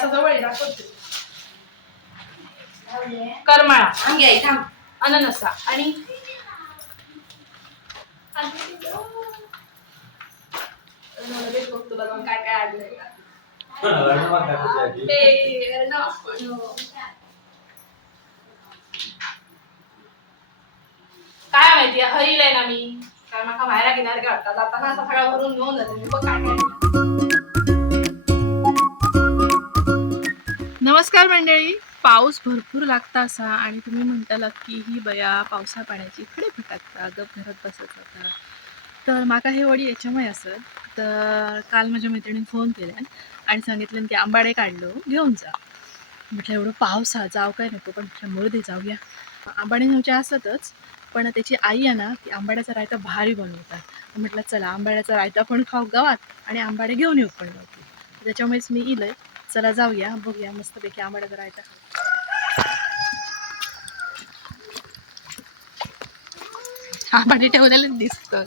असा जवळ आहे, दाखवते. करमाळा. अननसा. आणि काय काय आणलंय. काय माहिती हरीलाय ना मी. काय माका बाहेर घेणार का वाटतं. जाताना असा सगळा भरून घेऊन जाते. मी बघ काय नमस्कार मंडळी. पाऊस भरपूर लागता असा आणि तुम्ही म्हणतालात की ही बया पावसा पाण्याची खडे फटाकता गप घरात बसत होता. तर माका हे वडी याच्यामुळे असत तर काल माझ्या मैत्रिणीने फोन केल्यान आणि सांगितलं की आंबाडे काढलो घेऊन जा. म्हटलं एवढं पाऊस हा जाव काय नको पण म्हटलं मुर्दे जाऊया. आंबाडे नेवचे असतच पण त्याची आई आहे ना ती आंबाड्याचा रायता भारी बनवतात. म्हटलं चला आंबाड्याचा रायता पण खाऊ गावात आणि आंबाडे घेऊन येऊ पण गावती त्याच्यामुळेच मी इलंय. चला जाऊया बघूया मस्तपैकी आंबाड्याचा रायता खाऊ आंबाडे ठेवलेलेच दिसतं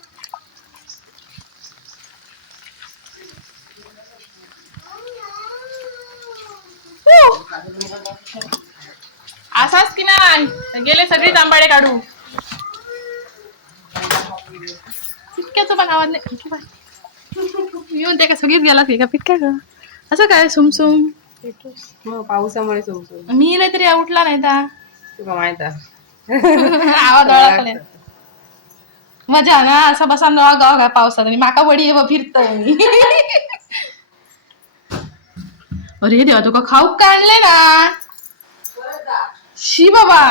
हो! असाच की नाही? गेले सगळीच आंबाडे काढू पिटक्याचं पण आवाज नाही. येऊन ते का सगळीच गेला की का? पिटक्या का? असं काय? सुमसुम हो पावसामुळे समजून मी नाही तरी उठला नाही ता. तुला माहीत आवाज ओळखले मजा ना असं बसा न गाव पावसात. आणि माका वडी येव फिरत अरे देवा तुका खाऊ का आणले ना? शी बाबा.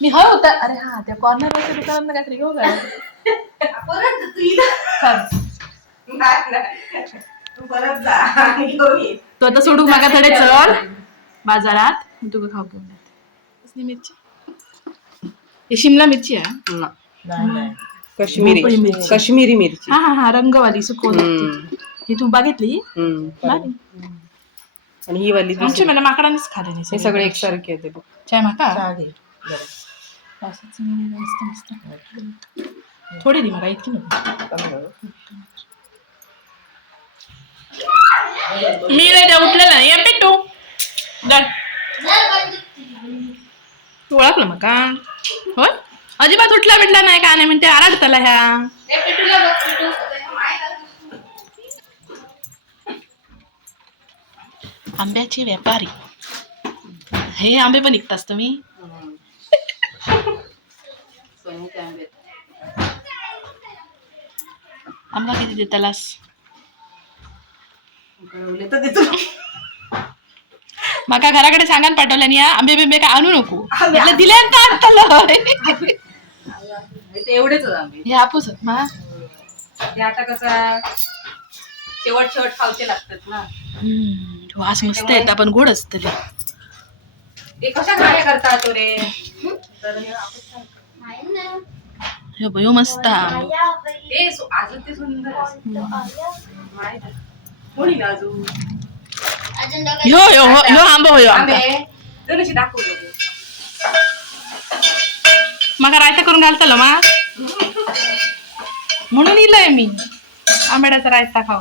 मी हय होता अरे हा त्या कॉर्नर वरच्या दुकानात काहीतरी घेऊ का? चल. तू परत जा घेऊन ये. तू आता सोडू मागा थोडे चल बाजारात मी तुका खाऊ घेऊन येते. कसली मिरची हे शिमला मिरची आहे काश्मीरी मोकळी मिरची. काश्मीरी मिरची हा हा हा रंगवाली हम्म. ही तू बघितली हम्म. आणि ही वाली आमच्या दुसरी. मला माकडानेच खाल्ले हे सगळे एकसारखे होते बघ. चाय माका चहा घे जरा. पावसाचं मिळालं मस्त मस्त थोडी दे मला इतकी नको चांगलं. मी त्या उठलेला नाही. या पिट्टू तू? ओळखलं मग का? होय? अजिबात उठला बिटला नाही का? नाही म्हणते आराडताला ह्या. आंब्याचे व्यापारी. हे आंबे पण विकतास तुम्ही? आंबा किती देतालास? कळवले तर देतो. माका घराकडे सांगान पाठवल्याने या आंबे बिंबे काय आणू नको. म्हटलं आणतालं ते एवढेच होत आंबे. हे हापूस मा. ते आता कसा शेवट शेवट खावचे लागतात ना. हम्म, वास मस्त आहेत आपण गोड असत ते. कशा गाड्या करतात तो रे? तर हे आपण- हे भयो मस्त सु- अजून ते सुंदर असतं. माहीत आहे. कोणी ना अजून ह्यो ह्यो ह्यो ह्यो आंबो होयो आंबा आंबे जराशी दाखवतो बघू. माका रायता करून घालतलो मा म्हणून इलंय मी आंबाड्याचा रायता खाऊ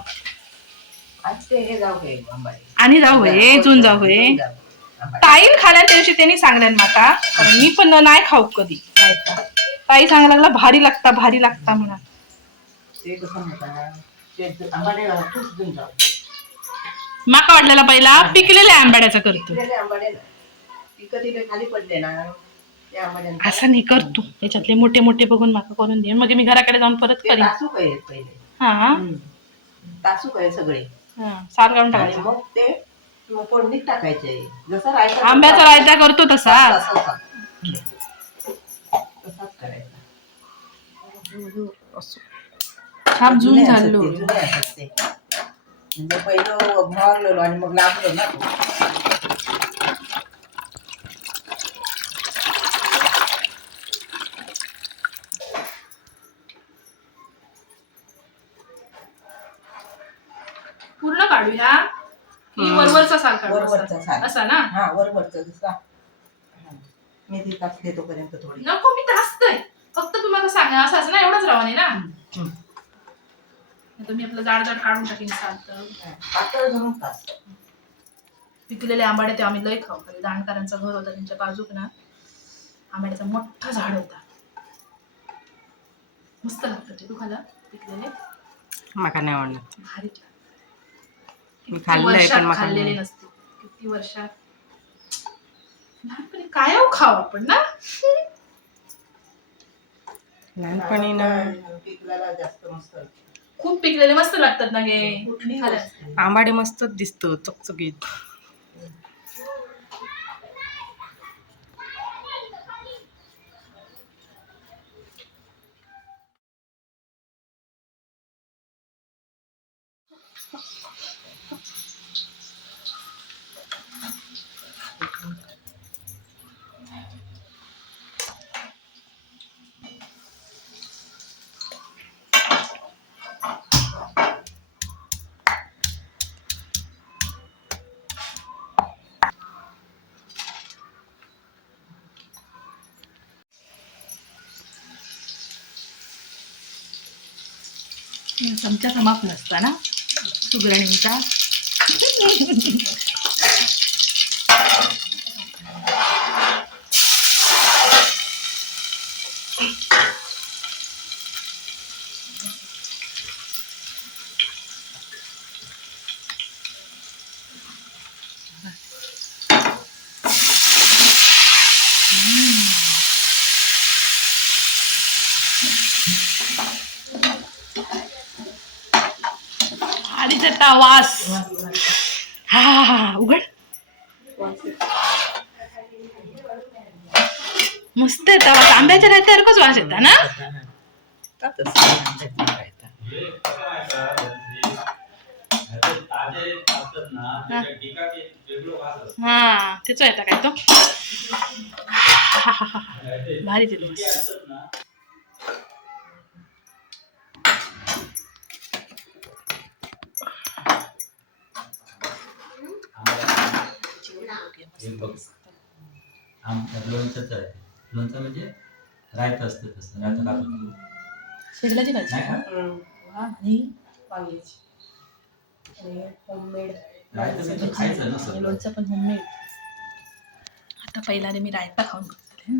आज ते हे जाऊ हे आंबाडे. आणि जाऊ होय जून जाऊ जाऊ. आंबाडे. ताईन खाल्या त्या दिवशी त्यांनी सांगल्यान माका कारण मी पण नाही खाऊ कधी रायता ताई सांगायला लागला भारी लागता भारी लागता म्हणा ते कसं म्हणतात माका वाटलेला पहिला पिकलेल्या आंबाड्याचा करतो. असं नाही करतो. त्याच्यातले मोठे मोठे बघून माका करून दे. मग मी घराकडे जाऊन परत ते करीन. हा. तासूक आहे सगळे. हा, सार काढून टाकायचं. मग ते फोडणीत टाकायचे. जसं रायता आंब्याचा रायता करतो तसा. तसाच तसाच करायचा. छाप जून जुने असतात झालो. म्हणजे पहिलं मारलेलो आणि मग लागलो ना तो. पूर्ण काढूया ही. हम्म. वरवरचा साल काढू वरवरचा असा. ना? हा वरवरचं जसा मी ती टाकते तोपर्यंत थोडी. नको मी तासतय फक्त तुम्हाला सांगा असं असं ना एवढंच रवाने ना? आता मी आपलं जाड जाड काढून टाकीन तर पातळ धरून पिकलेले आंबाडे ते आम्ही लय खाऊ. खाली दाणकारांचं घर होतं त्यांच्या बाजूक ना आंबाड्याचं मोठं झाड होता. मस्त लागतं ते. तू खाला पिकलेले? माका नाही आवडणार भारी मी खाल्लंय पण मला खाल्लेले नाही. नसते. किती वर्षात? लहानपणी काय हो खाऊ आपण ना? लहानपणी ना. पिकलेला जास्त मस्त खूप पिकलेले मस्त लागतात ना हे खाल्लं. आंबाडे मस्तच दिसतो चकचकीत. चमचा समाप नसता ना सुगरणींचा आणि त्याचा वास हा हा उघड. मस्त येता वास आंब्याच्या राहत्यासारखंच वास येता ना? हा त्याचा येता काय तो? हा, हा, हा. भारी वास बघ आम लोणचंच आहे लोणचं म्हणजे रायतं असतं तसं रायतं शिरल्याची भाजी नाही का आणि वांग्याची आणि होममेड रायतं म्हणजे खायचं ना आणि सगळं लोणचं पण होममेड आता पहिला मी रायता खाऊन. बघते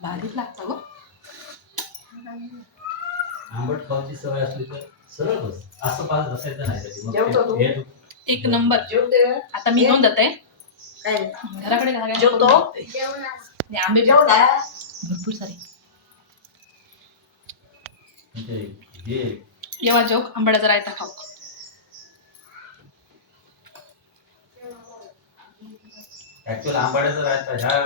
भारीच लागतं गो. आंबट खाऊची सवय असली तर सरळ बस. असं पाच बसायचं नाही कधी. मग जेवतो तू? हे- हे एक नंबर. जेवते? आता मी घेऊन जाते. काय? घराकडे घरा जेवतो? आणि आंबे जेवला भरपूर सारे. म्हणजे हे येवा जोक आंबड्याचा रायता खाऊ ऍक्च्युअल आंबाड्याचं रायतं ह्या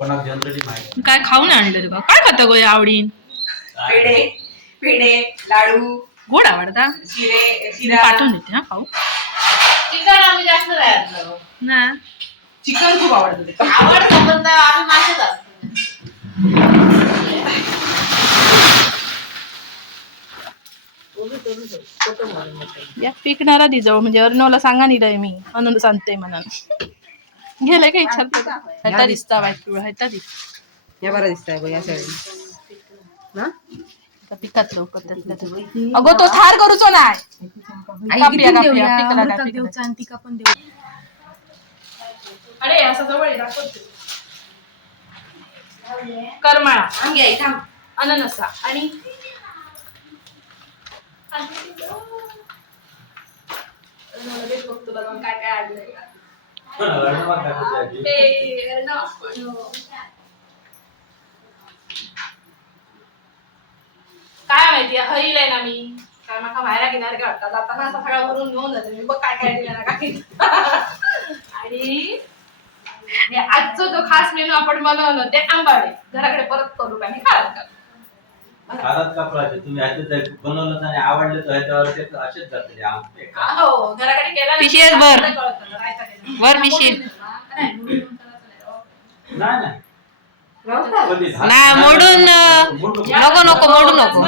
कोणाक जनरली माहिती काय खाऊन आणलं रे बा? काय खाता गो या आवडीन? पेढे? पेढे लाडू गोड आवडता. शिरे शिरा पाठवून देते हा खाऊ चिकन आम्ही जास्त राहतो ना. चिकन खूप आवडतं ते. आवडतं पण आम्ही मासेच असतो. या पिकणारा दिजव म्हणजे अर्णवला सांगा निलय मी. म्हणून सांगते म्हणून. गेले काय इच्छा? ह्याचा दिसता वाईट पिवळा ह्याचा दिसता हे बरं दिसतंय बघ या साईड ना? पिकात लवकर. अगो तो थार करूचो कापूया, कापूया, पिकला काय, पिकला. अरे असं जवळ आहे, दाखवते. करमाळा. अंगे थांब. अननसा. आणि काय काय आणलंय का? पण अर्णवात दाखवते आधी. ते अर्णव. काय माहिती हरील आहे ना मी. काय माका बाहेर घेणार का वाटतं? जाताना असं सगळं भरून घेऊन जाते. मी बघ काय काय दिलं ना काय आणि आजचा जो खास मेनू आपण बनवलं ते आंबाडे. घराकडे परत करू का? मी खाल का कापडाचे. तुम्ही ह्याचे बनवलं आणि आवडले तर ह्याच्यावर ते असेच जाते हो घराकडे केला. नाही. नाही, मोडून, नको, नको, मोडू नको.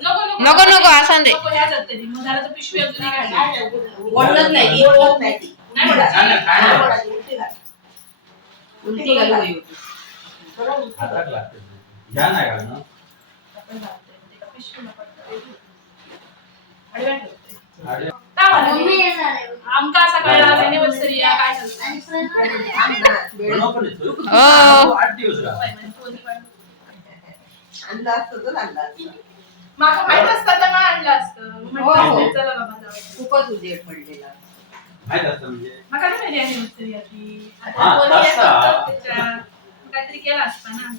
नको नको नको असं दे नको हो. आणलं असतं तर आणलं असतं. माका माहीत असतं तर मग आणलं असतं हो, हो. चला बाबा. खूपच उजेड पडलेला माहीत असतं म्हणजे माहिती हा, कोणी. होतं. काहीतरी केलं असतं ना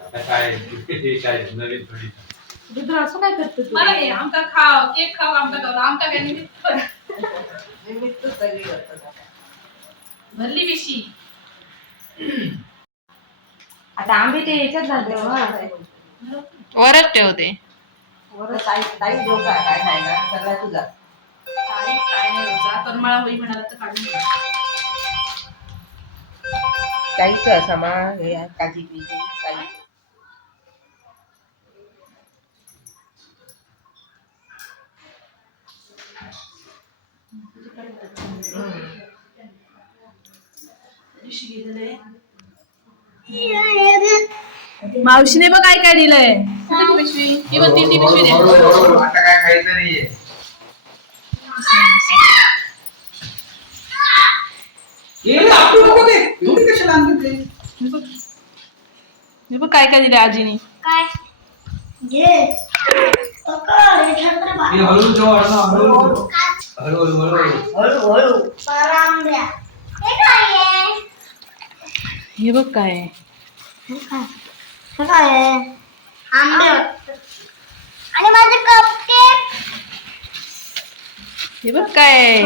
आता काय हे काय नवीन थोडी मला नाही आमका खाव केक खाव आमका खाव आमका काय नाही पण निमित्त सगळी आता. भरली पिशी. आता आंबे ते याच्यात झाले हो. वरच ठेवते. वर ताई ताई देऊ का काय खायला. सगळा तुझा. काय काय नाही करमाळा होई म्हणाला तर काढून घे. ताईच असा मा हे काजी. ताई मावशीने बघ काय काय दिलंय. पिशवी ही बघ ती ती पिशवी दे आता काय खायचं नाहीये? हे बघ. काय काय दिलं आजीने. काय? घे पकड हे छत्र बा- हळू हळू, हळू. हळू, हळू, हळू, हळू. परांब्या. हे बघ काय आहे. काय आंबे. आणि माझे कपकेक हे बघ काय आहे.